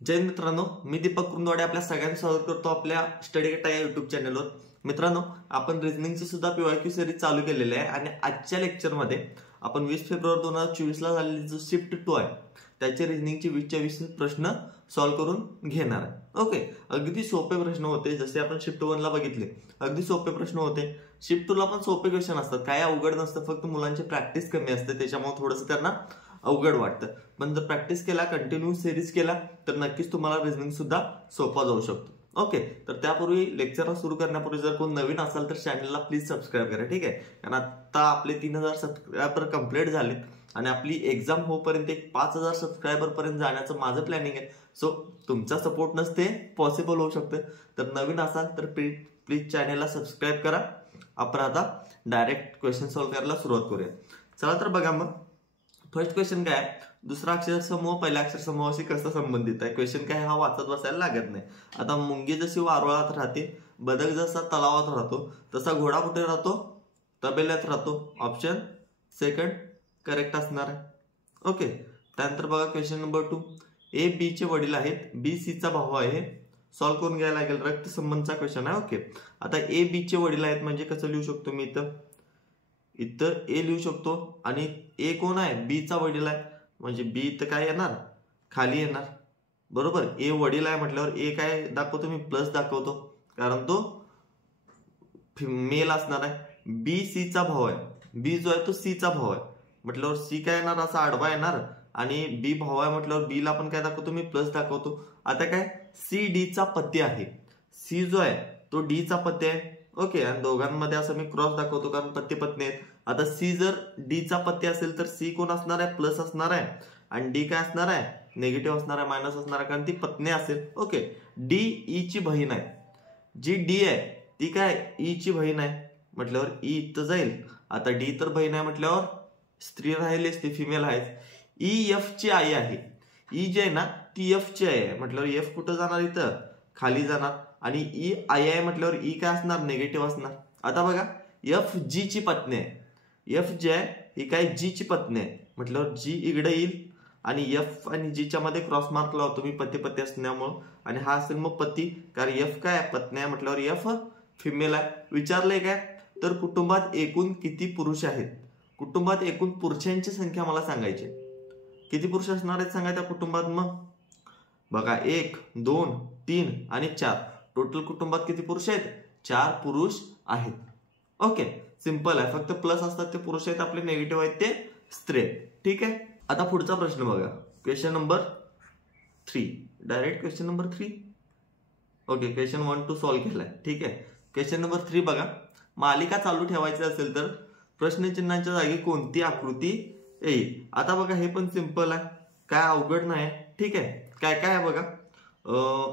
जय मित्रांनो, मी दीपक कुंदवाडे आपल्या सगळ्यांचं स्वागत करतो आपल्या स्टडी कट्टा या युट्यूब चॅनलवर। मित्रांनो, आपण रिझनिंगची सुद्धा पीवायक्यू सिरीज चालू केलेली आहे आणि आजच्या लेक्चरमध्ये आपण 20 फेब्रुवारी 2024 ला झालेली जो शिफ्ट 2 आहे त्याचे रिझनिंगचे 20च्या 20 प्रश्न सॉल्व्ह करून घेणार आहे। ओके, अगदी सोपे प्रश्न होते, जसे आपण शिफ्ट 1 ला बघितले अगदी सोपे प्रश्न होते। शिफ्ट 2 ला पण सोपे क्वेश्चन असतात, काय अवघड नसतं, फक्त मुलांची प्रॅक्टिस कमी असते त्याच्यामुळे थोडंसं त्यांना अवघड वाटतं। पण जर प्रॅक्टिस केला, कंटिन्यू सिरीज केला तर नक्कीच तुम्हाला रिझनिंग सुद्धा सोपा जाऊ शकतो। ओके, तर त्यापूर्वी लेक्चर सुरू करण्यापूर्वी जर कोण नवीन असाल तर चॅनलला प्लीज सबस्क्राईब करा, ठीक आहे। कारण आता आपले 3000 सबस्क्रायबर कंप्लीट झाले आणि आपली एक्झाम होईपर्यंत एक 5000 सबस्क्रायबर पर्यंत जाण्याचं माझं प्लॅनिंग आहे। सो तुमचा सपोर्ट नसते पॉसिबल होऊ शकते, तर नवीन असाल तर प्लीज चॅनलला सबस्क्राईब करा। आपण आता डायरेक्ट क्वेश्चन सॉल्व्ह करायला सुरुवात करूया। चला तर बघा, मग फर्स्ट क्वेश्चन काय आहे, दुसरा अक्षर समूह पहिला अक्षर समूहाशी कसा संबंधित आहे। क्वेश्चन काय हा वाचत बसायला लागत नाही। आता मुंगी जशी वारुळात राहते, बदक जसा तलावात राहतो, तसा घोडा कुठे राहतो, तबेल्यात राहतो। ऑप्शन सेकंड करेक्ट असणार आहे। ओके, त्यानंतर बघा क्वेश्चन नंबर 2, ए बी चे वडील आहेत, बी सी चा भाऊ आहे, सॉल्व्ह करून घ्यायला लागेल। रक्त संबंधचा क्वेश्चन आहे। ओके, आता ए बी चे वडील आहेत म्हणजे कसं लिहू शकतो मी, इथं ए लिहू शकतो आणि ए कोण आहे, बी चा वडील आहे, म्हणजे बी इथं काय येणार, खाली येणार, बरोबर। ए वडील आहे म्हटल्यावर ए काय दाखवतो मी, प्लस दाखवतो, कारण तो मेल असणार आहे। बी सी चा भाऊ आहे, बी जो आहे तो सी चा भाऊ आहे म्हटल्यावर सी काय येणार, असा आडवा येणार, आणि बी भाऊ आहे म्हटल्यावर बी ला पण काय दाखवतो मी, प्लस दाखवतो। आता काय, सी डी चा पती आहे, सी जो आहे तो डी चा पती आहे। ओके, आणि दोघांमध्ये असं मी क्रॉस दाखवतो कारण पती पत्नी आहेत। आता सी जर डी चा पती असेल तर सी कोण असणार आहे, प्लस असणार आहे, आणि डी काय असणार आहे, निगेटिव्ह असणार आहे, मायनस असणार आहे, कारण ती पत्नी असेल। ओके, डी ई ची बहीण आहे, जी डी आहे ती काय ई ची बहीण आहे म्हटल्यावर ई इथं जाईल। आता डी तर बहीण आहे म्हटल्यावर स्त्री राहिलीच, ती फिमेल आहे। ई एफ ची आई आहे, ई जी आहे ना ती एफ ची आई आहे म्हटल्यावर एफ कुठं जाणार, इथं खाली जाणार, आणि ई आई आहे म्हटल्यावर ई काय असणार, निगेटिव्ह असणार। आता बघा, एफ जी ची पत्नी आहे, एफ जी आहे ही काय जी ची पत्नी आहे म्हटल्यावर जी इकडे येईल, आणि एफ आणि जी च्या मध्ये क्रॉस मार्क लावतो मी पती पती असल्यामुळं, आणि हा असेल मग पती, कारण एफ काय पत्नी आहे म्हटल्यावर एफ फिमेल आहे। विचारलंय काय, तर कुटुंबात एकूण किती पुरुष आहेत, कुटुंबात एकूण पुरुषांची संख्या मला सांगायची, किती पुरुष असणार आहेत सांगा त्या कुटुंबात। मग बघा, 1 2 3 आणि 4, टोटल कुटुंबात किती पुरुष आहेत, 4 पुरुष आहेत। ओके, सिंपल आहे, फक्त प्लस असतात ते पुरुष आहेत आपले, निगेटिव्ह आहेत ते स्त्री, ठीक आहे। आता पुढचा प्रश्न बघा, question number 3, direct question number 3। Okay, question 1 2 solve केलाय, ठीक आहे। क्वेश्चन नंबर 3 बघा, मालिका चालू ठेवायची असेल तर प्रश्नचिन्हाच्या जागी कोणती आकृती येईल। आता बघा, हे पण सिंपल आहे, काय अवघड नाही, ठीक आहे। काय काय आहे बघा,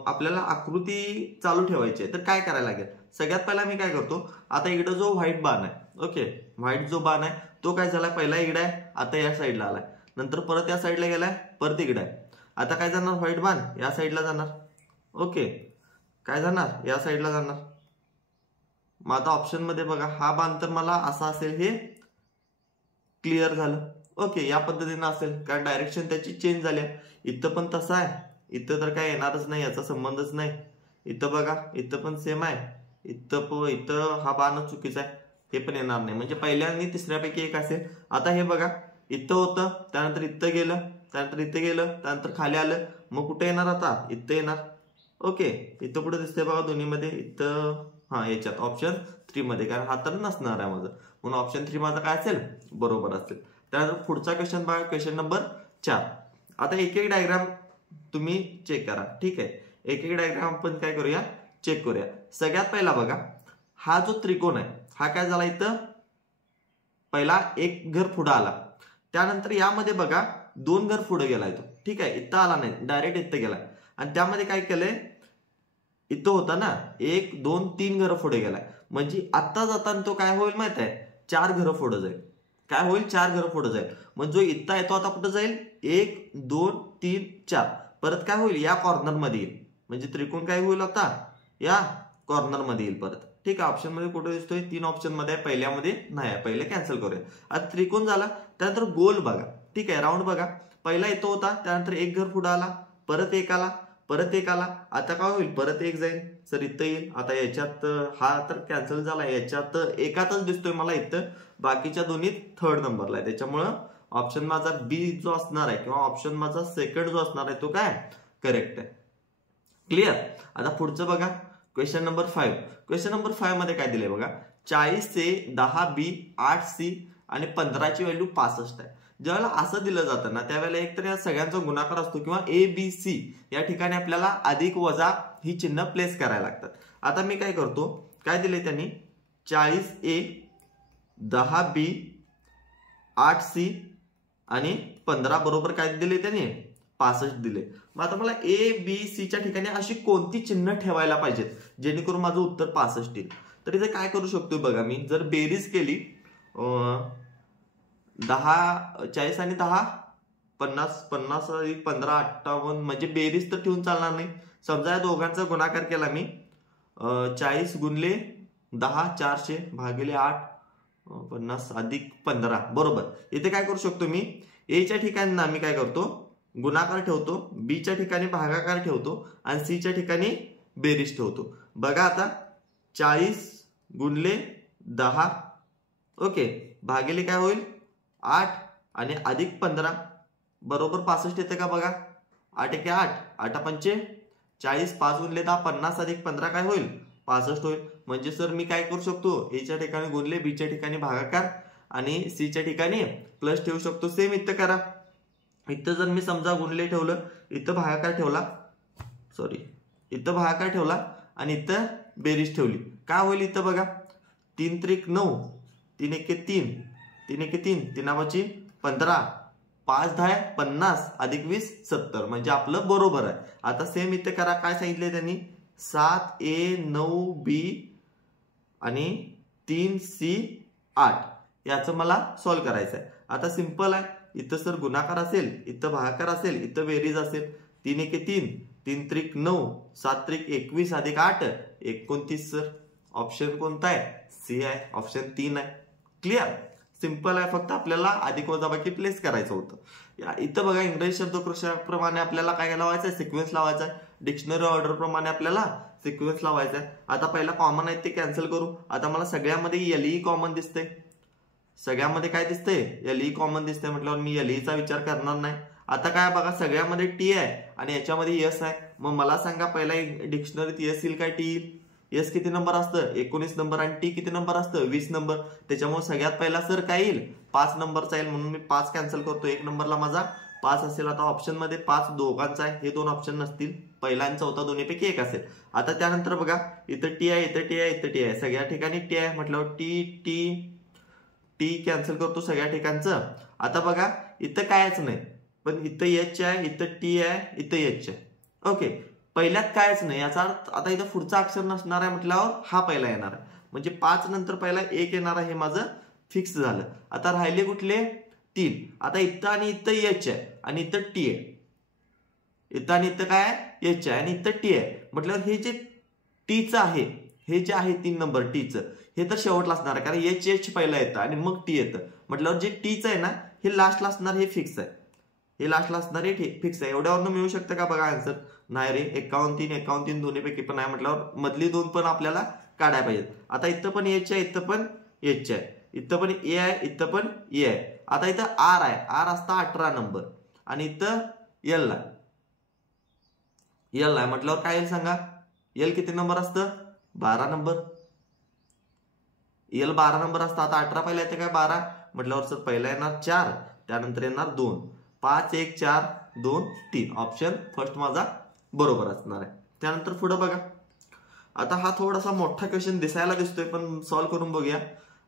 आपल्याला आकृती चालू ठेवायची आहे तर काय करायला लागेल, सगळ्यात पहिला मी काय करतो, आता इकडे जो व्हाईट बाण आहे, ओके व्हाईट जो बाण आहे तो काय झाला, पहिला इकडे आहे, आता या साईडला आलाय, नंतर परत या साईडला गेलाय, परत इकडे आहे। आता काय जाणार, व्हाईट बाण या साईडला जाणार, ओके काय जाणार, या साईडला जाणार। मग आता ऑप्शन मध्ये बघा, हा बाण तर मला असा असेल, हे क्लिअर झालं। ओके, या पद्धतीने असेल, कारण डायरेक्शन त्याची चेंज झाली। इथं पण तसं आहे, इथं तर काय येणारच नाही, याचा संबंधच नाही। इथं बघा, इथं पण सेम आहे, इथं हा बाण चुकीचा आहे, हे पण येणार नाही, म्हणजे पहिल्या आणि तिसऱ्यापैकी एक असेल। आता हे बघा, इथं होतं, त्यानंतर इथं गेलं, त्यानंतर इथं गेलं, त्यानंतर खाली आलं, मग कुठे येणार, आता इथं येणार। ओके, इथं कुठे दिसते बघा दोन्हीमध्ये, इथं हा याच्यात ऑप्शन 3 मध्ये, कारण हा तर नसणार आहे माझं, म्हणून ऑप्शन 3 माझा काय असेल, बरोबर असेल। त्यानंतर पुढचा क्वेश्चन बघा, क्वेश्चन नंबर 4। आता एक एक डायग्राम तुम्ही चेक करा, ठीक आहे। एक एक डायग्राम आपण काय करूया, चेक करूया। सगळ्यात पहिला बघा, हा जो त्रिकोण आहे हा काय झाला, इथं पहिला एक घर पुढे आला, त्यानंतर यामध्ये बघा 2 घर पुढे गेला तो, ठीक आहे, इथं आला नाही, डायरेक्ट इथं गेला, आणि त्यामध्ये काय केलंय, इथं होता ना 1 2 3 घरं पुढे गेलाय, म्हणजे आता जाताना तो काय होईल माहित आहे, 4 घरं पुढे जाईल, काय होईल, 4 घरं पुढे जाईल। मग जो इथं आहे तो आता कुठे जाईल, 1 2 3 4, परत काय होईल, या कॉर्नर मध्ये येईल, म्हणजे त्रिकोण काय होईल, आता या कॉर्नर मध्ये येईल परत, ठीक आहे। ऑप्शन मध्ये कुठे दिसतोय, 3 ऑप्शन मध्ये आहे, पहिल्यामध्ये नाही आहे, पहिले कॅन्सल करूया। आता त्रिकोण झाला, त्यानंतर गोल बघा, ठीक आहे, राऊंड बघा, पहिला इथं होता, त्यानंतर एक घर पुढे आला, परत एक आला, परत एक आला, आता काय होईल, परत एक जाईल सर इथं येईल. आता याच्यात हा तर कॅन्सल झाला, याच्यात एकातच दिसतोय मला इथं, बाकीच्या दोन्हीत थर्ड नंबरला आहे. त्याच्यामुळं ऑप्शन माझा बी जो असणार आहे किंवा ऑप्शन माझा सेकंड जो असणार आहे तो काय करेक्ट आहे. क्लिअर. आता पुढचं बघा क्वेश्चन नंबर 5. क्वेश्चन नंबर 5 मध्ये काय दिलंय बघा, 40 से 10B 8C आणि 15ची व्हॅल्यू 65 आहे. ज्यावेळेला असं दिलं जातं ना त्यावेळेला एकतर या सगळ्यांचा गुणाकार असतो किंवा ABC या ठिकाणी आपल्याला अधिक वजा ही चिन्ह प्लेस करायला लागतात. आता मी काय करतो, काय दिले त्यांनी 40A 10B 8C आणि 15 बरोबर काय दिले त्यांनी 65 दिले. मग आता मला ABC च्या ठिकाणी अशी कोणती चिन्ह ठेवायला पाहिजेत जेणेकरून माझं उत्तर 65 येईल. तर इथे काय करू शकतो बघा, मी जर बेरीज केली 40 आणि 10 50 50 अधिक 15 58, म्हणजे बेरीज तर ठेवून चालणार नाही. समजा या दोघांचा गुणाकार केला मी 40 गुणले 10 400 भागिले 8 50 अधिक 15 बरोबर. इथे काय करू शकतो मी, ए च्या ठिकाणी ना मी काय करतो गुणाकार ठेवतो, बी च्या ठिकाणी भागाकार ठेवतो आणि सी च्या ठिकाणी बेरीज ठेवतो. बघा आता 40 गुणले 10 ओके भागिले काय होईल 8 आणि अधिक 15 बरोबर 65 येते का बघा. 8 1 8 8 5 40 5 गुणले 10 50 अधिक 15 काय होईल 65 होईल. म्हणजे सर मी काय करू शकतो, ए च्या ठिकाणी गुणले, बी च्या ठिकाणी भागाकार आणि सी च्या ठिकाणी प्लस ठेवू शकतो. सेम इथं करा. इथं जर मी समजा गुणले ठेवलं, इथं भागाकार ठेवला, इथं भागाकार ठेवला आणि इथं बेरीज ठेवली, काय होईल इथं बघा 3 त्रिक 9 3 1 3 3 1 3 3 15 5 10 50 अधिक 20 70 म्हणजे आपलं बरोबर आहे. आता सेम इथे करा, काय सांगितले त्यांनी 7A 9B आणि 3C 8 याचं मला सॉल्व्ह करायचं आहे. आता सिंपल आहे, इथं सर गुणाकार असेल, इथं भागाकार असेल, इथं बेरीज असेल. 3 1 3 3 त्रिक 9 7 त्रिक 21 अधिक 8 29 सर ऑप्शन कोणता आहे सी आहे, ऑप्शन 3 आहे. क्लिअर. सिंपल आहे, फक्त आपल्याला अधिक वजाबाकी प्लेस करायचं होतं. इथं बघा इंग्रजी शब्दकोशाप्रमाणे आपल्याला काय लावायचं आहे, सिक्वेन्स लावायचा आहे. डिक्शनरी ऑर्डर प्रमाणे आपल्याला सिक्वेन्स लावायचा आहे. आता पहिला कॉमन आहे ते कॅन्सल करू. आता मला सगळ्यामध्ये एलई कॉमन दिसतंय, सगळ्यामध्ये काय दिसतंय एलई कॉमन दिसतंय, म्हटल्यावर मी एलईचा विचार करणार नाही. आता काय बघा सगळ्यामध्ये टी आहे आणि याच्यामध्ये यस आहे. मग मला सांगा पहिला डिक्शनरीत यस येईल काय टी येईल. यस किती नंबर असतं 19 नंबर आणि टी किती नंबर असतं 20 नंबर. त्याच्यामुळे सगळ्यात पहिला सर काय येईल 5 नंबरचा येईल, म्हणून मी 5 कॅन्सल करतो. 1 नंबरला माझा 5 असेल. आता ऑप्शन मध्ये 5 दोघांचा आहे, हे दोन ऑप्शन नसतील, पहिला आणि चौथा दोन्हीपैकी एक असेल. आता त्यानंतर बघा इथं टी आहे, इथं टी आहे, इथं टी आहे, सगळ्या ठिकाणी टी आहे म्हटल्यावर टी टी टी कॅन्सल करतो सगळ्या ठिकाणचं. आता बघा इथं कायच नाही, पण इथं एच आहे, इथं टी आहे, इथं एच आहे. ओके पहिल्यात कायच नाही, याचा अर्थ आता इथं पुढचा अक्षर नसणार आहे म्हटल्यावर हा पहिला येणार आहे, म्हणजे 5 नंतर पहिला 1 येणार आहे, हे माझं फिक्स झालं. आता राहिले कुठले 3. आता इथं आणि इथं एच आहे आणि इथं टी आहे, इथं आणि इथं काय आहे एच आहे आणि इथं टी आहे, म्हटल्यावर हे जे टीचं आहे, हे जे आहे 3 नंबर टीचं, हे तर शेवटला असणार आहे, कारण एच एच पहिला येतं आणि मग टी येतं, म्हटल्यावर जे टीचं आहे ना हे लास्टला असणार, हे फिक्स आहे, हे लास्टला असणार हे फिक्स आहे. एवढ्यावरनं मिळू शकतं का बघा आन्सर. नाही रे, 51 दोन्हीपैकी पण आहे म्हटल्यावर मधली दोन पण आपल्याला काढायला पाहिजेत. आता इथं पण एच आहे, इथं पण एच आहे, इथं पण ए आहे, इथं पण ए आहे. आता इथं आर आहे, आर असता 18 नंबर आणि इथं एल आहे, एल आहे म्हटल्यावर काय येईल सांगा. एल किती नंबर असतं 12 नंबर. एल 12 नंबर असतं. आता 18 पहिला येते काय 12 म्हटल्यावर सर पहिला येणार 4, त्यानंतर येणार 2, 5 1 4 2 3. ऑप्शन फर्स्ट माझा बरोबर असणार आहे. त्यानंतर पुढे बघा, आता हा थोडासा मोठा क्वेश्चन दिसायला दिसतोय पण सॉल्व्ह करून बघूया.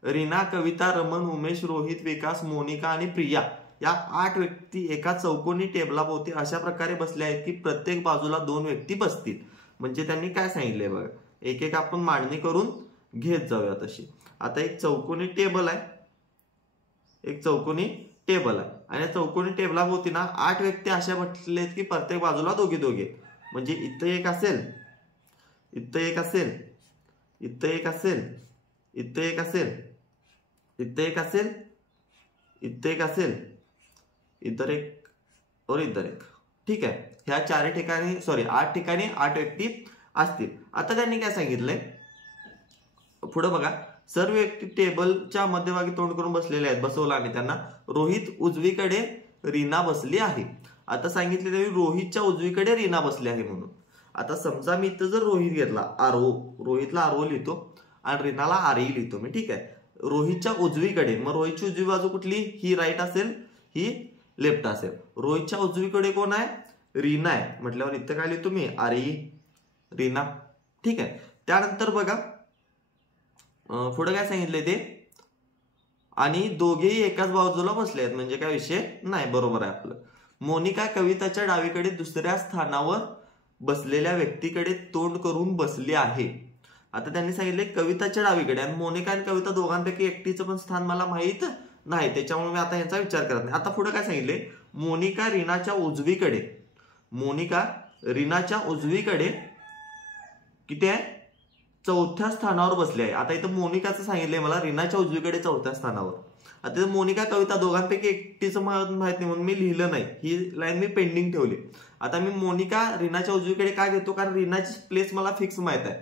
रीना, कविता, रमन, उमेश, रोहित, विकास, मोनिका आणि प्रिया या 8 व्यक्ती एका चौकोनी टेबलाभोवती अशा प्रकारे बसल्या आहेत की प्रत्येक बाजूला 2 व्यक्ती बसतील. म्हणजे त्यांनी काय सांगितलंय बघा, एक एक आपण मांडणी करून घेत जाऊया तशी. आता एक चौकोनी टेबल आहे, एक चौकोनी टेबल आहे आणि चौकोनी टेबलाभोवती ना 8 व्यक्ती अशा बसले आहेत की प्रत्येक बाजूला दोघे दोघे. म्हणजे इथं एक असेल, इथं एक असेल, इथं एक असेल, इथं एक असेल, इथं एक असेल, इथं एक असेल, इधर एक और इधर एक. ठीक आहे, ह्या 8 ठिकाणी 8 व्यक्ती असतील. आता त्यांनी काय सांगितलंय पुढे बघा, सर्व व्यक्ती टेबलच्या मध्यभागी तोंड करून बसलेले आहेत. बसवलं आणि त्यांना. रोहित उजवीकडे, रीना बसली आहे. आता सांगितले तरी रोहितच्या उजवीकडे रीना बसली आहे म्हणून. आता समजा मी इथं जर रोहित घेतला, रोहितला आरओ लिहितो आणि रीनाला आरई लिहितो मी. ठीक आहे, रोहितच्या उजवीकडे, मग रोहितची उजवी बाजू कुठली? ही राईट असेल, ही लेफ्ट असेल. रोहितच्या उजवीकडे कोण आहे? रीना आहे म्हटल्यावर इथं काय लिहितो मी? आरई रीना. ठीक आहे, त्यानंतर बघा पुढे काय सांगितलंय ते, आणि दोघेही एकाच बाजूला बसले आहेत म्हणजे काय विषय नाही, बरोबर आहे आपलं. मोनिका कविताच्या डावीकडे दुसऱ्या स्थानावर बसलेल्या व्यक्तीकडे तोंड करून बसली आहे. आता त्यांनी सांगितले कविताच्या डावीकडे, आणि मोनिका आणि कविता दोघांपैकी एकटीचं पण स्थान मला माहित नाही, त्याच्यामुळे मी आता यांचा विचार करत नाही. आता पुढे काय सांगितले, मोनिका रीनाच्या उजवीकडे किती आहे? 4थ्या स्थानावर बसली आहे. आता इथं मोनिकाचं सांगितलंय मला, रीनाच्या उजवीकडे 4थ्या स्थानावर. आता मोनिका कविता दोघांपैकी एकटीचं माहित नाही म्हणून मी लिहिलं नाही, ही लाईन मी पेंडिंग ठेवली. आता मी मोनिका रीनाच्या उजवीकडे काय घेतो? कारण रीनाची प्लेस मला फिक्स माहित आहे.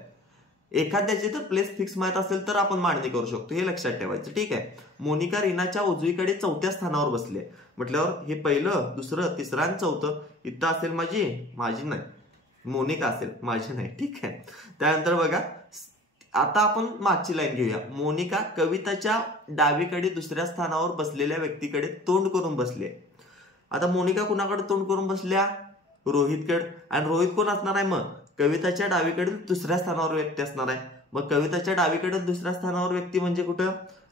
एखाद्याची तर प्लेस फिक्स माहित असेल तर आपण मांडणी करू शकतो, हे लक्षात ठेवायचं. ठीक आहे, मोनिका रीनाच्या उजवीकडे 4थ्या स्थानावर बसली आहे म्हटल्यावर हे पहिलं, दुसरं, तिसरं आणि चौथं इथं असेल माझी नाही, मोनिका असेल, माझी नाही. ठीक आहे, त्यानंतर बघा आता आपण मागची लाईन घेऊया. मोनिका कविताच्या डावीकडे दुसऱ्या स्थानावर बसलेल्या व्यक्तीकडे तोंड करून बसली आहे. आता मोनिका कुणाकडे तोंड करून बसल्या? रोहितकडे. आणि रोहित कोण असणार आहे? मग कविताच्या डावीकडे दुसऱ्या स्थानावर व्यक्ती असणार आहे. मग कविताच्या डावीकडे दुसऱ्या स्थानावर व्यक्ती म्हणजे कुठं?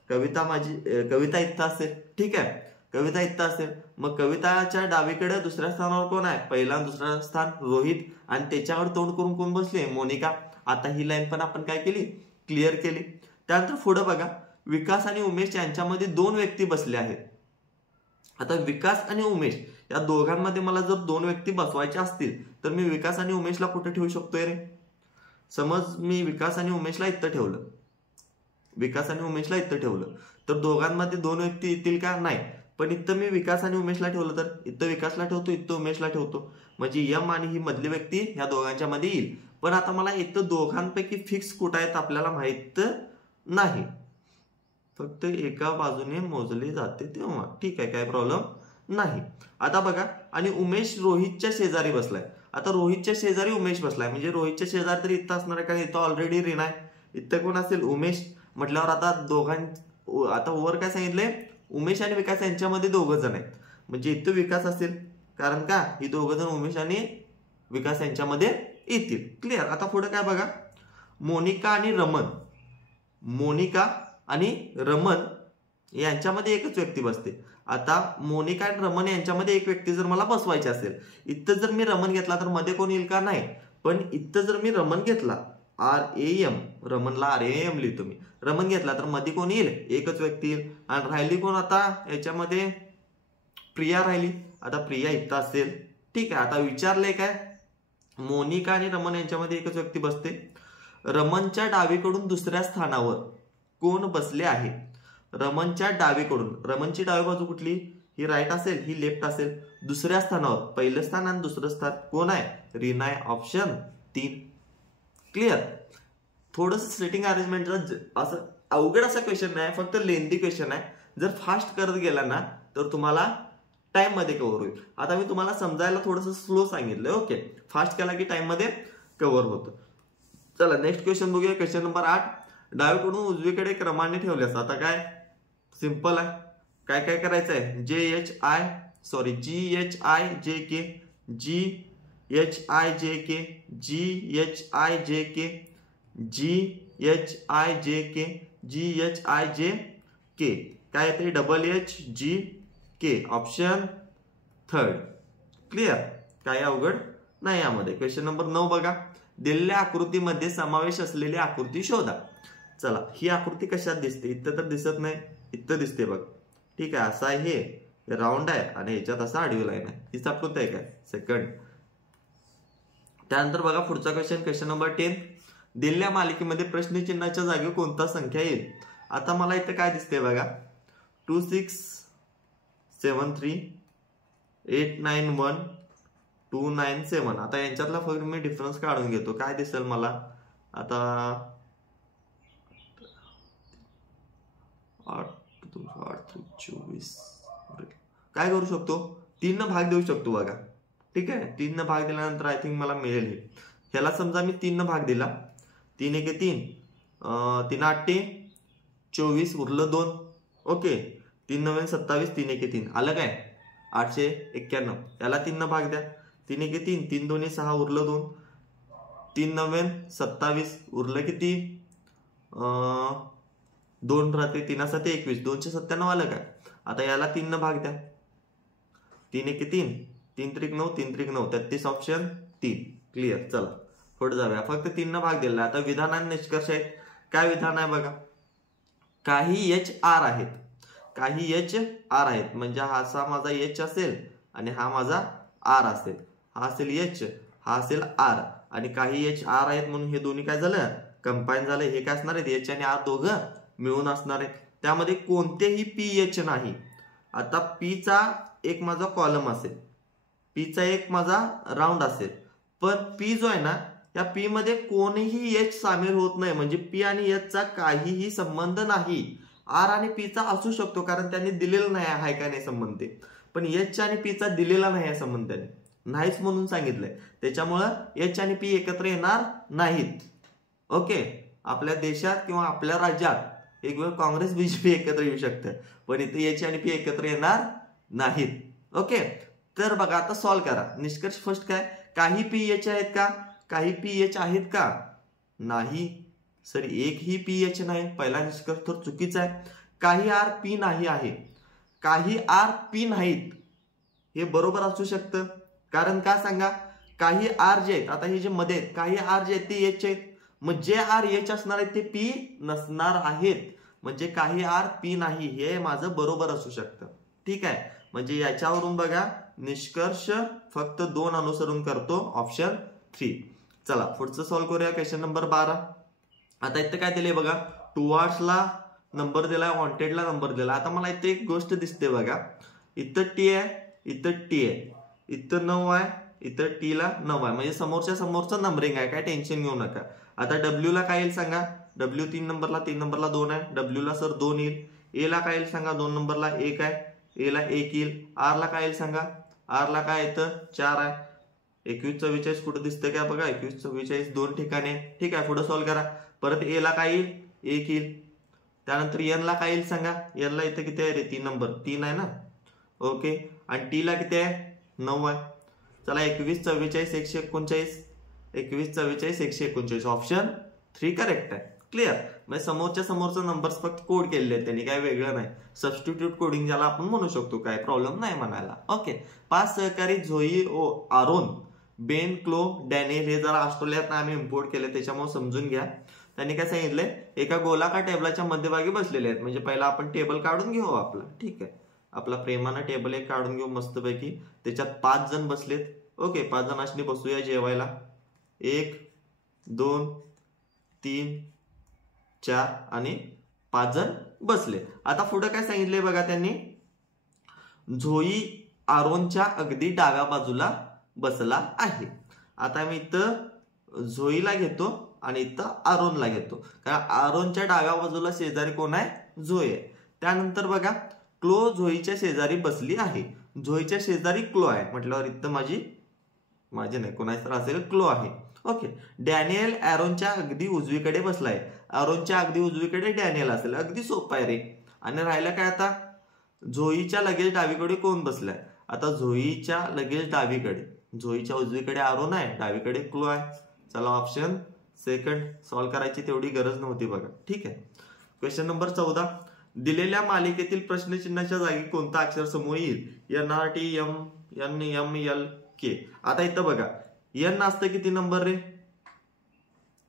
कविता इथं असेल. ठीक आहे, कविता इथं असेल. मग कविताच्या डावीकडे दुसऱ्या स्थानावर कोण आहे? पहिला आणि दुसरा स्थान रोहित, आणि त्याच्याकडे तोंड करून कोण बसले? मोनिका. आता ही लाईन पण आपण काय केली? क्लिअर केली. त्यानंतर पुढे बघा, विकास आणि उमेश यांच्यामध्ये 2 व्यक्ती बसले आहेत. आता विकास आणि उमेश या दोघांमध्ये मला जर 2 व्यक्ती बसवायच्या असतील तर मी विकास आणि उमेशला कुठे ठेवू शकतोय रे? समज मी विकास आणि उमेशला इथं ठेवलं, तर दोघांमध्ये 2 व्यक्ती येतील का? नाही. पण इथं मी विकास आणि उमेशला ठेवलं तर इथं विकासला ठेवतो, इथं उमेशला ठेवतो, म्हणजे यम आणि ही मधली व्यक्ती ह्या दोघांच्या मध्ये येईल. पण आता मला इथं दोघांपैकी फिक्स कुठं आहेत आपल्याला माहित नाही, फक्त एका बाजूने मोजले जाते तेव्हा. ठीक आहे, काय प्रॉब्लेम नाही. आता बघा, आणि उमेश रोहितच्या शेजारी बसलाय. आता रोहितच्या शेजारी उमेश बसलाय म्हणजे रोहितच्या शेजारी तरी इथं असणार आहे, कारण इथं ऑलरेडी रीना आहे. इथं कोण असेल? उमेश. म्हटल्यावर आता वर काय सांगितलंय? उमेश आणि विकास यांच्यामध्ये 2 जण आहेत म्हणजे इथं विकास असेल, कारण का ही 2 जण उमेश आणि विकास यांच्यामध्ये येतील. क्लिअर. आता पुढे काय बघा, मोनिका आणि रमन यांच्यामध्ये एकच व्यक्ती बसते. आता मोनिका आणि रमन यांच्यामध्ये एक व्यक्ती जर मला बसवायची असेल, इथं जर मी रमन घेतला तर मध्ये कोण येईल का? नाही. पण इथं जर मी रमन घेतला, RAM, रमनला RAM लिहितो मी, रमन घेतला तर मध्ये कोण येईल? एकच व्यक्ती येईल. आणि राहिली कोण आता याच्यामध्ये? प्रिया राहिली. आता प्रिया इथं असेल. ठीक आहे, आता विचारलंय काय? मोनिका आणि रमन यांच्यामध्ये एकच व्यक्ती बसते. रमनच्या डावीकडून दुसऱ्या स्थानावर कोण बसले आहे? रमनच्या डावीकडून, रमनची डावी बाजू कुठली? ही राईट असेल, ही लेफ्ट असेल. दुसऱ्या स्थानावर, पहिलं स्थान आणि दुसरं स्थान कोण आहे? रीना आहे. ऑप्शन 3. क्लिअर. थोडंसं सेटिंग अरेंजमेंट असं अवघड असा क्वेश्चन नाही, फक्त लेंदी क्वेश्चन आहे. जर फास्ट करत गेला ना तर तुम्हाला टाइम मध्ये कव्हर होईल. आता मी तुम्हाला समजायला थोडंसं स्लो सांगितलं. ओके, फास्ट केला की टाइम मध्ये कव्हर होतं. चला नेक्स्ट क्वेश्चन बघूया. Question number 8. डावीकडून उजवीकडे क्रमाने ठेवल्यास आता काय? सिंपल आहे. काय करायचं आहे? GHIJK काय येते? HHGK. ऑप्शन 3. क्लिअर. काय अवघड नाही यामध्ये. क्वेश्चन नंबर 9 बघा, दिलेल्या आकृतीमध्ये समावेश असलेली आकृती शोधा. चला, ही आकृती कशात दिसते? इथं तर दिसत नाही, इथं दिसते बघ. ठीक आहे, असा आहे, हे राऊंड आहे आणि ह्याच्यात असा आडवी लाईन आहे. हीच आकृती आहे काय? सेकंड. त्यानंतर बघा पुढचा क्वेश्चन नंबर 10. दिलेल्या मालिकेमध्ये प्रश्नचिन्हाच्या जागी कोणता संख्या येईल? आता मला इथं काय दिसते बघा, 2673 891 297. आता यांच्यातला फक्त मी डिफरन्स काढून घेतो, काय दिसेल मला आता 8-24 काय करू शकतो, 3 न भाग देऊ शकतो बघा. ठीक आहे, 3 न भाग दिल्यानंतर आय थिंक मला मिळेल हे. ह्याला समजा मी 3 न भाग दिला, 3 1 3, 3 8 24 उरलं 2. ओके, 3 9 27, 3 1 3 आलं काय 891. याला 3 न भाग द्या, 3 1 3, 3 2 6 उरलं 2, 3 9 27 उरलं किती 2 राहते, 3 7 21, 297 आलं काय. आता याला 3 न भाग द्या, 3 1 3, 3 3 9, 3 3 9, 33 ऑप्शन 3. क्लिअर. चला पुढे जाऊया. फक्त 3 न भाग दिला. आता विधान आणि निष्कर्ष आहेत. काय विधान आहे बघा, काही एच आर आहेत, काही एच आर आहेत, म्हणजे हा असा माझा एच असेल आणि हा माझा आर असेल, हा असेल एच, हा असेल आर, आणि काही एच आर आहेत म्हणून हे दोन्ही काय झालं, कंबाईन झालं. हे काय असणार आहेत, एच आणि आर दोघं मिळून असणार आहेत. त्यामध्ये कोणतेही पी एच नाही. आता पी चा एक माझा कॉलम असेल, पी चा एक माझा राऊंड असेल, पण पी जो आहे ना, या पी मध्ये कोणीही एच सामील होत नाही, म्हणजे पी आणि एच चा काहीही संबंध नाही. आर आणि पी चा असू शकतो, कारण त्यांनी दिलेलं नाही आहे का नाही संबंध ते, पण एच आणि पी चा दिलेला नाही आहे संबंध, त्याने नाहीच म्हणून सांगितलंय. त्याच्यामुळं एच आणि पी एकत्र येणार नाहीत. ओके, आपल्या देशात किंवा आपल्या राज्यात एक वेळ काँग्रेस बीजेपी एकत्र येऊ शकतं, पण इथे एच आणि पी एकत्र येणार नाहीत. ओके, तर बघा आता सॉल्व्ह करा. निष्कर्ष फर्स्ट काय, काही पी एच आहेत का, काही पी एच आहेत का, नाही सर, एकही पी एच नाही. पहिला निष्कर्ष तर चुकीचा आहे. काही आर पी नाही आहे, काही आर पी नाहीत, हे बरोबर असू शकतं. कारण का सांगा, काही आर जे आहेत, आता हे जे मध्ये आहेत, काही आर जे आहेत ते एच आहेत, मग जे आर एच असणार आहेत ते पी नसणार आहेत, म्हणजे काही आर पी नाही, हे माझं बरोबर असू शकतं. ठीक आहे, म्हणजे याच्यावरून बघा निष्कर्ष फक्त 2 अनुसरून करतो, ऑप्शन 3. चला पुढचं सॉल्व्ह करूया. Question number 12. आता इथं काय दिले बघा, टुवर्ड्सला नंबर दिलाय, वॉन्टेडला नंबर दिला. आता मला इथे एक गोष्ट दिसते बघा, इथं टी आहे, इथं टी आहे, इथं 9 आहे, इथं टी ला 9 आहे, म्हणजे समोरच्या समोरचं नंबरिंग आहे, काय टेन्शन घेऊ नका. आता डब्ल्यू ला काय येईल सांगा, डब्ल्यू 3 नंबरला, 3 नंबरला 2 आहे, डब्ल्यू ला सर 2 येईल. ए ला काय येईल सांगा, 2 नंबरला 1 आहे, ए ला 1 येईल. आर ला काय येईल सांगा, आर ला काय येतं 4 आहे. 21 44 कुठं दिसतंय काय बघा, 21 44 2 ठिकाणी. ठीक आहे, पुढे सॉल्व्ह करा. परत ए ला काय येईल, 1 येईल. त्यानंतर एन ला काय येईल सांगा, एन ला इथं किती आहे रे, 3 नंबर, 3 आहे ना. ओके, आणि टी ला किती आहे, 9 आहे. चला 21 44 139, 21 44 139, ऑप्शन 3 करेक्ट आहे. क्लिअर. म्हणजे समोरच्या समोरचं नंबर्स फक्त कोड केलेले आहेत त्यांनी, काय वेगळं नाही. सबस्टिट्यूट कोडिंग ज्याला आपण म्हणू शकतो, काय प्रॉब्लेम नाही म्हणायला. ओके, 5 सहकारी झोई आरोन, बेन, क्लो, डॅनियल हे जरा ऑस्ट्रेलियात आम्ही इम्पोर्ट केले, त्याच्यामुळे समजून घ्या. त्यांनी काय सांगितलंय, एका गोलाकार टेबलाच्या मध्यभागी बसलेले आहेत. म्हणजे पहिला आपण टेबल काढून घेऊ आपला. ठीक आहे, आपला प्रेमानं टेबल एक काढून घेऊ मस्तपैकी. त्याच्यात 5 जण बसलेत. ओके, 5 जणांनी बसूया जेवायला. 1 2 3 4 आणि 5 जण बसले. आता पुढे काय सांगितलंय बघा त्यांनी, झोई आरोनच्या अगदी डाव्या बाजूला बसला आहे. आता मी इथं झोईला घेतो आणि इथं आरोनला घेतो, कारण आरोनच्या डाव्या बाजूला शेजारी कोण आहे, झोई आहे. त्यानंतर बघा, क्लो झोईच्या शेजारी बसली आहे. झोईच्या शेजारी क्लो आहे म्हटल्यावर इथं माझी नाही, कोणाची तर असेल, क्लो आहे. ओके, डॅनियल आरोनच्या अगदी उजवीकडे बसलाय. आरोनच्या अगदी उजवीकडे डॅनियल असेल. अगदी सोपं आहे रे. आणि राहिलं काय आता, झोईच्या लगेच डावीकडे कोण बसलाय. आता झोईच्या लगेच डावीकडे, झोईच्या उजवीकडे आरोन आहे, डावीकडे क्लो आहे. चला ऑप्शन सेकंड सॉल्व्ह करायची तेवढी गरज नव्हती बघा. ठीक आहे, क्वेश्चन नंबर 14. दिलेल्या मालिकेतील प्रश्नचिन्हाच्या जागी कोणता अक्षर समोर येईल, N R T M N M L K. आता इथं बघा, एन असतं किती नंबर रे,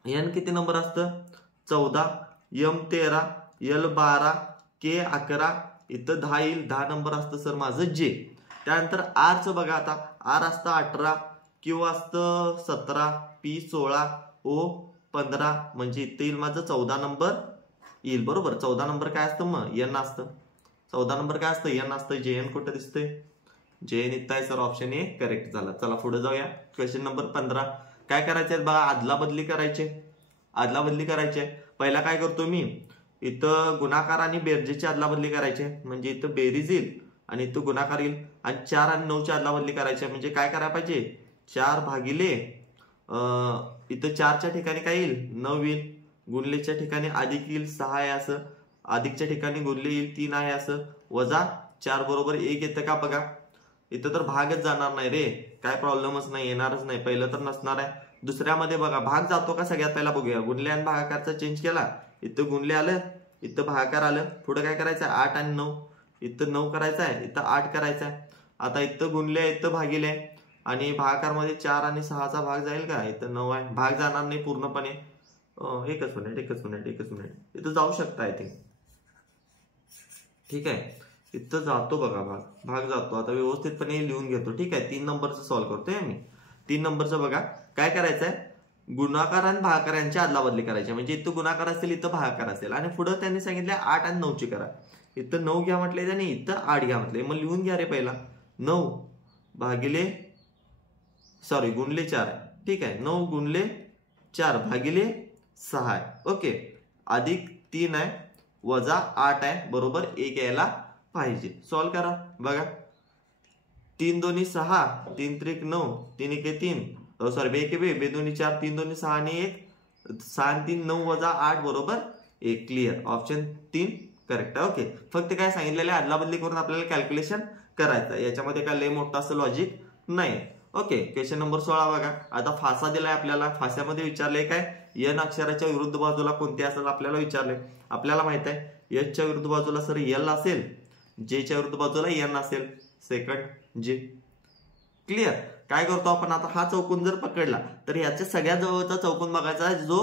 एन किती नंबर असतं 14, एम 13, एल 12, के 11, इथं 10 येईल. 10 नंबर असतं सर माझं जे. त्यानंतर आरचं बघा, आता आर असतं 18, क्यू असतं 17, पी 16, ओ 15, म्हणजे इथे येईल माझं 14 नंबर येईल. बरोबर, 14 नंबर काय असतं मग, एन असतं. 14 नंबर काय असतं, एन असतं. जे एन कुठं दिसतंय, जे निघताय सर ऑप्शन ए करेक्ट झाला. चला पुढे जाऊया. Question number 15. काय करायचंय बघा, आदला बदली करायचे. आदला बदली करायचे. पहिला काय करतो मी, इथं गुणाकार आणि बेरजेची आदला बदली करायचे, म्हणजे इथं बेरीज येईल आणि इथं गुणाकार येईल. आणि 4 आणि 9 ची आदला बदली करायची, म्हणजे काय करायला पाहिजे, 4 भागिले इथं 4च्या ठिकाणी काय येईल 9 येईल, गुणलेच्या ठिकाणी अधिक येईल 6 आहे असं, अधिकच्या ठिकाणी गुणले येईल 3 आहे असं, वजा 4 बरोबर 1 येतं का बघा. इथं तर भागच जाणार नाही रे, काय प्रॉब्लेमच नाही, येणारच नाही, पहिलं तर नसणार आहे. दुसऱ्यामध्ये बघा भाग जातो का सगळ्यात पहिला बघूया. गुणले आणि भागाकारचा चेंज केला, इथं गुणले आलं, इथं भागाकार आलं. पुढे काय करायचं, 8 आणि 9, इथं 9 करायचं आहे, इथं 8 करायचं आहे. आता इथं गुणले, इथं भागिले, आणि भागाकार मध्ये 4 आणि 6चा भाग जाईल का, इथं 9 आहे, भाग जाणार नाही पूर्णपणे. एकच मिनिट इथं जाऊ शकता आय थिंक. ठीक आहे, इथं जातो बघा, भाग जातो. आता व्यवस्थितपणे लिहून घेतो. ठीक आहे, 3 नंबरचं सॉल्व्ह करतोय मी. 3 नंबरचं बघा काय करायचंय, गुणाकार आणि भागाकार यांची आदला बदली करायची, म्हणजे इथं गुणाकार असेल, इथं भागाकार असेल. आणि पुढे त्यांनी सांगितले 8 आणि 9 ची करा. इथं 9 घ्या म्हटले आणि इथं 8 घ्या म्हटले. मग लिहून घ्या रे पहिला, 9 भागिले गुणले 4 आहे. ठीक आहे, 9 गुणले 4 भागिले 6 आहे. ओके, अधिक 3 आहे, वजा 8 आहे, बरोबर 1 यायला पाहिजे. सॉल्व करा बघा. 3 दोन्ही 6, 3 त्रिक 9, 3 एके 3, बे एके बे दोन्ही 4, 3 दोन्ही 6 आणि 1, 6 आणि 3 9 वजा 8 बरोबर 1. क्लिअर, ऑप्शन 3 करेक्ट आहे. ओके, फक्त काय सांगितलेलं आहे, अदला बदली करून आपल्याला कॅल्क्युलेशन करायचं. याच्यामध्ये काय लय मोठं असं लॉजिक नाही. ओके, क्वेश्चन नंबर 16 बघा. आता फासा दिलाय आपल्याला. फास्यामध्ये विचारले काय, एन अक्षराच्या विरुद्ध बाजूला कोणते असेल आपल्याला विचारले. आपल्याला माहित आहे एचच्या विरुद्ध बाजूला सर एल असेल, जेच्या विरुद्ध बाजूला एन असेल, सेकंड जे. क्लिअर. काय करतो आपण आता, हा चौकोन जर पकडला तर याच्या सगळ्यात जवळचा चौकोन बघायचा जो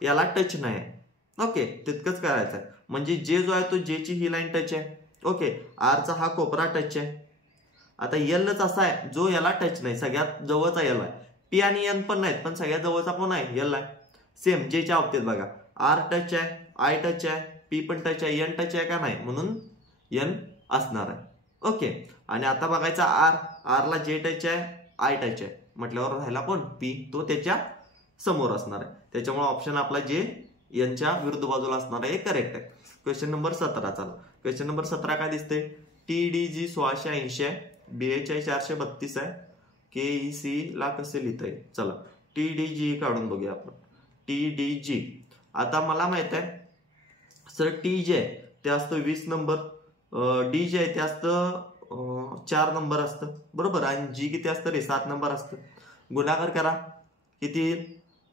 याला टच नाही आहे. ओके, तितकंच करायचं आहे. म्हणजे जे जो आहे तो जेची ही लाईन टच आहे. ओके, आरचा हा कोपरा टच आहे. आता एलच असा आहे जो याला टच नाही, सगळ्यात जवळचा एल आहे. पी आणि एन पण नाहीत, पण सगळ्यात जवळचा कोण आहे, एल आहे. सेम जेच्या बाबतीत बघा, आर टच आहे, आय टच आहे, पी पण टच आहे, एन टच आहे का नाही, म्हणून एन असणार आहे. ओके, आणि आता बघायचा आर, आरला जे टच आहे, आय टच आहे, म्हटल्यावर राहिला कोण, पी, तो त्याच्या समोर असणार आहे. त्याच्यामुळे ऑप्शन आपला जे यांच्या विरुद्ध बाजूला असणार आहे करेक्ट आहे. क्वेश्चन नंबर 17 चला. क्वेश्चन नंबर 17 काय दिसते, TDG 1680 आहे, BHI 432 आहे, KEC ला कसे लिहिता येईल. चला TDG काढून बघूया आपण. TDG आता मला माहित आहे सर, टी जे आहे ते असतं 20 नंबर, डी जे आहे ते असतं 4 नंबर असतं, बरोबर. आणि जी किती असतं रे, 7 नंबर असतं. गुणाकार करा, किती येईल,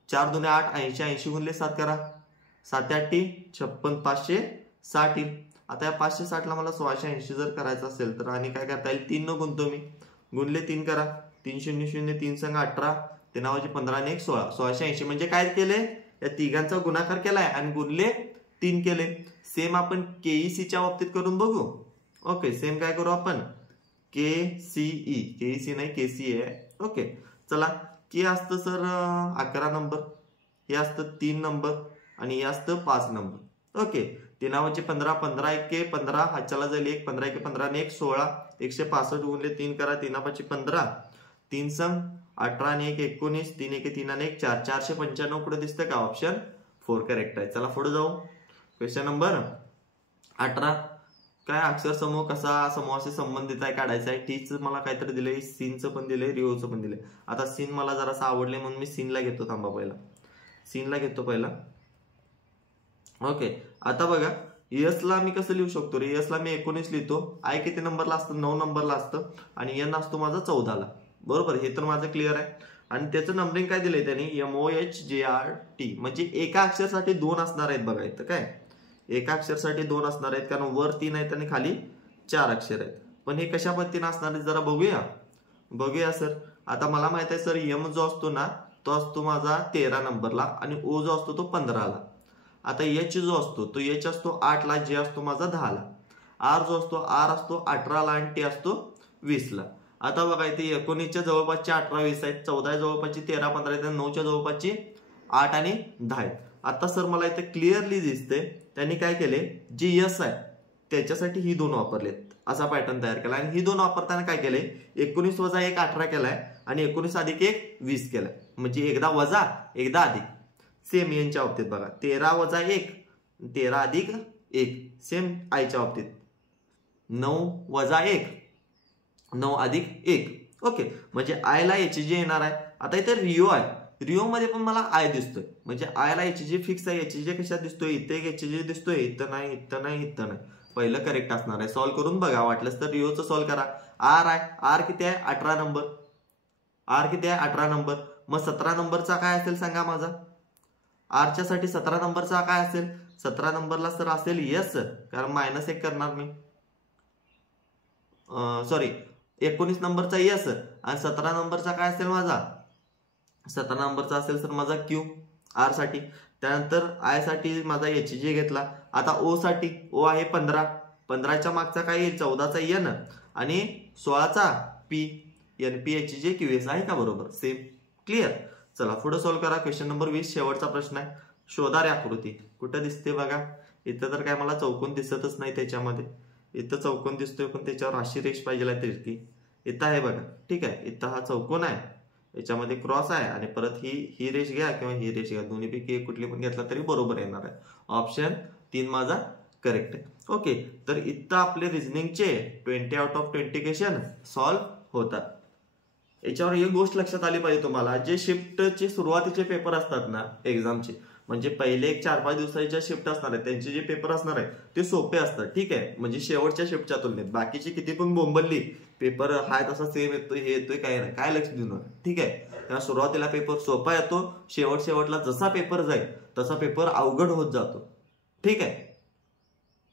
4 2 8, 80, 80 गुणले 7 करा, 7 8 56, 560 येईल. आता या 560 ला मला 1680 जर करायचं असेल तर आणि काय करता येईल, 3 न गुणतो मी, गुणले 3 करा, 3 0 0 3 संग 18, ते नावाचे 15 आणि 1 16, 1680. म्हणजे काय केले, या तिघांचा गुणाकार केलाय आणि गुणले 3 केले. सेम आपण केईसीच्या बाबतीत करून बघू. ओके, सेम काय करू आपण, केसीई नाही केसीए आहे. ओके, चला. के असतं सर 11 नंबर, हे असतं 3 नंबर आणि हे असतं 5 नंबर. ओके, ते नावाचे 15, 15 1 15, हातच्याला जाईल 1, 15 1 15 आणि 1 16, 165 गुणले 3 करा, 3 5 15, 3 संग 18 आणि 1 19, 3 1 3 आणि 1 4, 495 कुठे दिसतं का, ऑप्शन 4 करेक्ट आहे. चला पुढे जाऊ. क्वेश्चन नंबर 18 काय, अक्षर समूह कसा समूहाशी संबंधित आहे काढायचा आहे. टीचं मला काहीतरी दिलंय, सीनचं पण दिलंय, रिओचं पण दिलंय. आता सीन मला जरासं आवडले म्हणून मी सीनला घेतो. थांबा, पहिला सीनला घेतो पहिला. ओके, आता बघा एस ला मी कसं लिहू शकतो रे, एस ला मी 19 लिहितो, आय किती नंबरला असतं, 9 नंबरला असतं, आणि एन असतो माझा 14 ला, बरोबर. हे तर माझं क्लिअर आहे. आणि त्याचं नंबरिंग काय दिलंय त्यांनी, MOHJRT, म्हणजे एका अक्षरासाठी 2 असणार आहेत बघा. इथं काय, एका अक्षरासाठी 2 असणार आहेत, कारण वर 3 आहेत आणि खाली 4 अक्षर आहेत. पण हे कशा पद्धतीने असणार आहेत जरा बघूया सर. आता मला माहित आहे सर, एम जो असतो ना तो असतो माझा 13 नंबरला आणि ओ जो असतो तो 15 ला. आता एच जो असतो तो एच असतो 8 ला, जे असतो माझा 10 ला. आर जो असतो आर असतो 18 ला आणि टी असतो 20 ला. आता बघा इथे 19च्या जवळपासची 18 20 आहेत, 14 जवळपासची 13 15 आहेत, 9च्या जवळपासची 8 आणि 10 आहेत. आता सर मला इथे क्लिअरली दिसते त्यांनी काय केले, जे यस आहे त्याच्यासाठी ही 2 वापरलेत. असा पॅटर्न तयार केला. आणि ही दोन वापरताना काय केलंय, 19 वजा 1 18 केलाय आणि 19 अधिक 1 20 केलाय. म्हणजे एकदा वजा एकदा अधिक. सेम यांच्या बाबतीत बघा 13 वजा 1 13 अधिक 1 सेम आयच्या बाबतीत 9 वजा 1 9 अधिक 1. ओके, म्हणजे आयला HG येणार आहे. आता इथे रिओ आहे, रिओ मध्ये पण मला आय दिसतोय, म्हणजे आयला HG फिक्स आहे. HG कशात दिसतोय, इथे HG दिसतोय, इथं नाही इथं नाही इथं नाही. पहिलं करेक्ट असणार आहे. सॉल्व्ह करून बघा, वाटलंच तर रिओचं सॉल्व्ह करा. आर आहे, आर किती आहे 18 नंबर, आर किती आहे 18 नंबर. मग 17 नंबरचा काय असेल सांगा माझा, आरच्या साठी 17 नंबरचा काय असेल, 17 नंबरला सर असेल यस, कारण -1 करणार मी, सॉरी 19 नंबरचा यस आणि 17 नंबरचा काय असेल माझा, 17 नंबरचा असेल सर माझा क्यू आर साठी. त्यानंतर आय साठी माझा HG घेतला. आता ओ साठी, ओ आहे 15, 15च्या मागचा काय येईल 14चा एन आणि 16चा पी, NP HG QS आहे का, बरोबर सेम. क्लिअर. चला पुढे सॉल्व्ह करा. क्वेश्चन नंबर 20 शेवटचा प्रश्न आहे. शोधा रे आकृती. कुठं दिसते बघा, इथं तर काय मला चौकोन दिसतच नाही त्याच्यामध्ये. इथं चौकोन दिसतोय पण त्याच्यावर अशी रेष पाहिजे तिरकी. इथं आहे बघा, ठीक आहे, इथं हा चौकोन आहे, याच्यामध्ये क्रॉस आहे आणि परत ही रेष घ्या किंवा ही रेष घ्या, दोन्हीपैकी कुठली पण घेतला तरी बरोबर येणार आहे. ऑप्शन 3 माझा करेक्ट आहे. ओके, तर इथं आपले रिझनिंगचे 20 आउट ऑफ 20 क्वेश्चन सॉल्व्ह होतात. याच्यावर एक गोष्ट लक्षात आली पाहिजे तुम्हाला, जे शिफ्टचे सुरुवातीचे पेपर असतात ना एक्झामचे, म्हणजे पहिले एक 4-5 दिवसाच्या शिफ्ट असणार आहे, त्यांचे जे पेपर असणार आहे ते सोपे असतात. ठीक आहे, म्हणजे शेवटच्या शिफ्टच्या तुलनेत बाकीची किती पण बोंबलली पेपर हाय तसा सेम येतोय, हे येतोय, काय नाही, काय लक्ष देऊ नका. ठीक आहे, तेव्हा सुरुवातीला पेपर सोपा येतो, शेवटला जसा पेपर जाईल तसा पेपर अवघड होत जातो. ठीक आहे,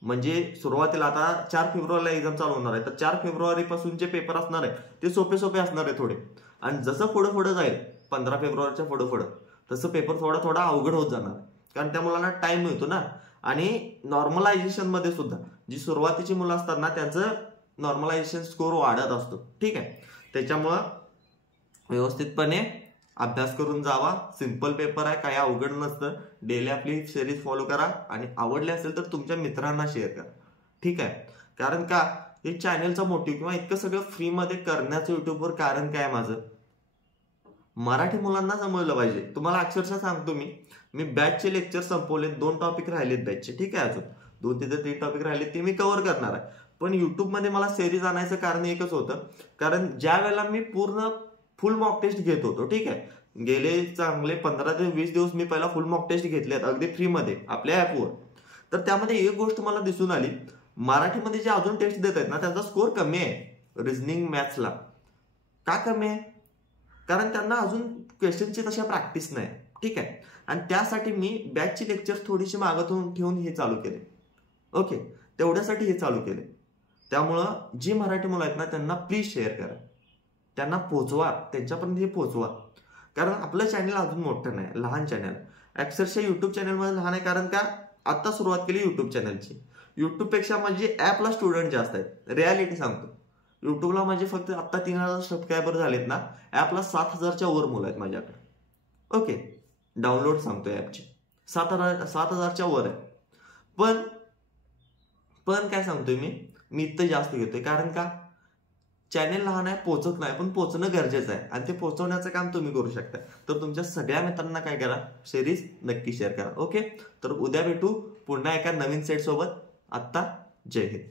म्हणजे सुरुवातीला आता 4 फेब्रुवारीला एक्झाम चालू होणार आहे, तर 4 फेब्रुवारी पासून जे पेपर असणार आहे ते सोपे असणार आहे थोडे, आणि जसं पुढे जाईल 15 फेब्रुवारीच्या पुढे तसं पेपर थोडा अवघड होत जाणार, कारण त्या मुलांना टाइम मिळतो ना. आणि नॉर्मलायझेशन मध्ये सुद्धा जी सुरुवातीची मुलं असतात ना त्यांचं नॉर्मलायझेशन स्कोर वाढत असतो. ठीक आहे, त्याच्यामुळं व्यवस्थितपणे अभ्यास करून जावा. सिंपल पेपर आहे, काही अवघड नसतं. डेली आपली सिरीज फॉलो करा आणि आवडले असेल तर तुमच्या मित्रांना शेअर करा. ठीक आहे, कारण का हे चॅनलचा मोटिव्ह किंवा इतकं सगळं फ्रीमध्ये करण्याचं युट्यूबवर कारण काय माझं, मराठी मुलांना समजलं पाहिजे. तुम्हाला अक्षरशः सांगतो मी बॅचचे लेक्चर संपवले, 2 टॉपिक राहिलेत बॅचचे. ठीक आहे, अजून 2 ते 3 टॉपिक राहिलेत, ते मी कव्हर करणार आहे. पण युट्यूबमध्ये मला सिरीज आणायचं कारण एकच होतं, कारण ज्या वेळेला मी पूर्ण फुल मॉक टेस्ट घेत होतो, ठीक आहे, गेले चांगले 15 ते 20 दिवस मी पहिला फुल मॉक टेस्ट घेतलेत अगदी फ्रीमध्ये आपल्या ॲपवर. तर त्यामध्ये एक गोष्ट मला दिसून आली, मराठीमध्ये जे अजून टेस्ट देत आहेत ना त्यांचा स्कोर कमी आहे रिझनिंग मॅथ्सला. का कमी आहे, कारण त्यांना अजून क्वेश्चनची तशा प्रॅक्टिस नाही. ठीक आहे, आणि त्यासाठी मी बॅचची लेक्चर्स थोडीशी मागं ठेवून हे चालू केले. ओके, तेवढ्यासाठी हे चालू केले. त्यामुळं जी मराठी मुलं आहेत ना त्यांना प्लीज शेअर करा, त्यांना पोचवा, त्यांच्यापर्यंत हे पोचवा. कारण आपलं चॅनल अजून मोठं नाही, लहान चॅनल, अक्षरशः युट्यूब चॅनलमध्ये लहान आहे. कारण का आता सुरुवात केली युट्यूब चॅनलची. युट्यूबपेक्षा म्हणजे ॲपला स्टुडंट जास्त आहेत, रियालिटी सांगतो. युट्यूबला म्हणजे फक्त आता 3000 सबस्क्रायबर झालेत ना, ॲपला 7000च्या वर मुलं आहेत माझ्याकडे. ओके, डाउनलोड सांगतोय ॲपचे 7000च्या वर आहे. पण काय सांगतोय मी इथं जास्त घेतोय, कारण का चॅनेल लहान आहे, पोचत नाही, पण पोचणं गरजेचं आहे आणि ते पोचवण्याचं काम तुम्ही करू शकता. तर तुमच्या सगळ्या मित्रांना काय करा, सिरीज नक्की शेअर करा. ओके, तर उद्या भेटू पुन्हा एका नवीन सेट सोबत. आत्ता जय हिंद.